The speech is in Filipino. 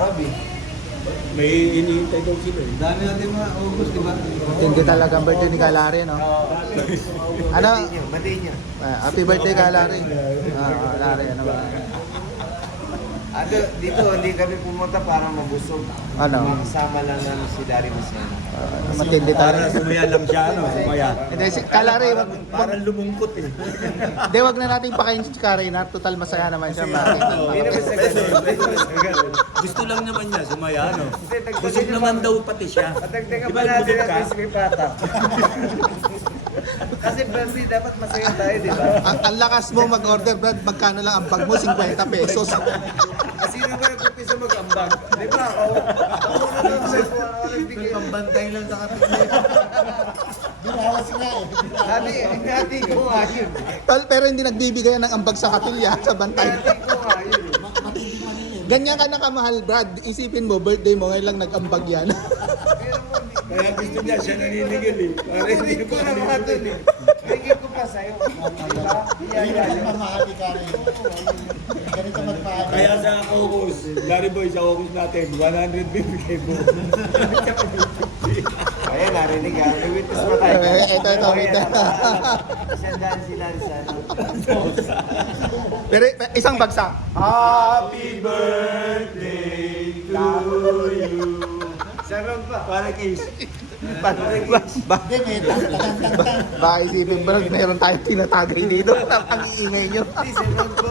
Arab eh. May iniintay daw sila eh. Dami natin mga August, di ba? Hindi talaga ang birthday ni Kalari, no? Ano? Mati niya. Happy birthday, Kalari. Kalari, ano ba? Dito, hindi kami pumunta para mabusog. Ano? Makasama lang namin si Dari Masena. Matindi Para talaga. sumaya lang siya, ano? Sumaya. Hindi, Kalari, Parang lumungkot eh. Hindi, wag na natin pakain si Karina. Total masaya naman siya. Hindi naman sa ganun. Gusto lang naman niya, sumaya, ano? Busog naman daw pati siya. Patagdagan Di pa ba natin busog ang ka? crispy pata. Kasi Brazil, dapat masaya tayo, di ba? Ang lakas mo mag-order, Brad. Magkano lang ang bag mo? 50 pesos. Sino ba nagpupisa mag-ambag? Di ba ako? Ako na lang sa kung ano nagbigay. Pambantay lang sa kapitid. Binawas nga eh. Hati ko nga yun. Pero hindi nagbibigay ng ambag sa kapilya, sa bantay. Hati ko nga yun. Matindi maningin. Ganyan ka nakamahal, Brad. Isipin mo, birthday mo, ngayon lang nag-ambag yan. Kaya gusto niya, siya naninigil eh. Para hindi Hindi ko ko na mga dun eh. Bigay ko pa sa'yo. Di ba? Hindi naman mamahali ka rin. Ganito magpahali. Kaya sa August, Larry Boy, sa August natin, 150 kay Bo. Ayan, narinig ka. May witness pa tayo. Ito, witness. Isang daan sila sa ano. Pero isang bagsak. Happy birthday to you. Sarap pa. Para case. Hindi, may tang-tang-tang-tang. Baka isipin, Brad, meron tayong tinatagay dito. Ang iingay nyo. Hindi, sarap po.